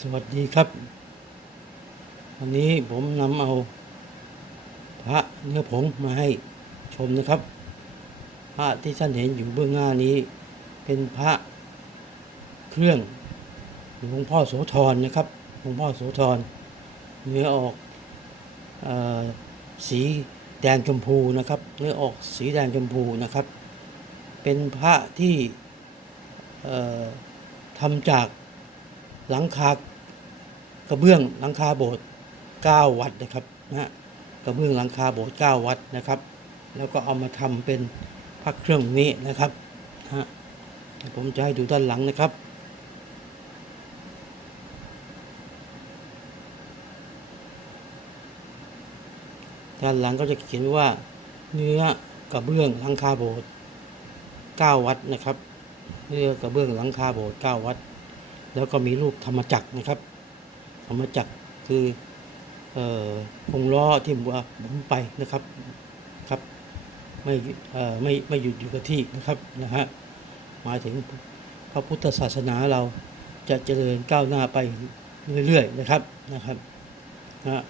สวัสดีครับวันนี้ผมนำเอาพระเนื้อผงมาให้ชมนะครับ พระที่ท่านเห็นอยู่เบื้องหน้านี้ เป็นพระเครื่องหลวงพ่อโสธรนะครับหลวงพ่อโสธรเนื้อออกอสีแดงชมพูนะครับ เนื้อออกสีแดงชมพูนะครับ เป็นพระที่ทำจาก หลังคากระเบื้องหลังคาโบสถ์9วัดนะครับนะฮะกระเบื้องหลังคาโบสถ์9วัดนะครับ แล้วก็เอามาทำเป็นพระเครื่องนี้นะครับนะฮะผมจะให้ดูด้านหลังนะครับด้านหลังก็จะเขียนว่าเนื้อกระเบื้องหลังคาโบสถ์9วัดนะครับ เนื้อกระเบื้องหลังคาโบสถ์9วัด แล้วก็มีรูปธรรมจักรนะครับ ธรรมจักรคือเอ่อวงล้อที่หมุนหมุนไปนะครับครับไม่เอ่อไม่ไม่หยุดอยู่กับที่นะครับนะฮะหมายถึงพระพุทธศาสนาเราจะเจริญก้าวหน้าไปเรื่อยๆนะครับนะครับนะฮะ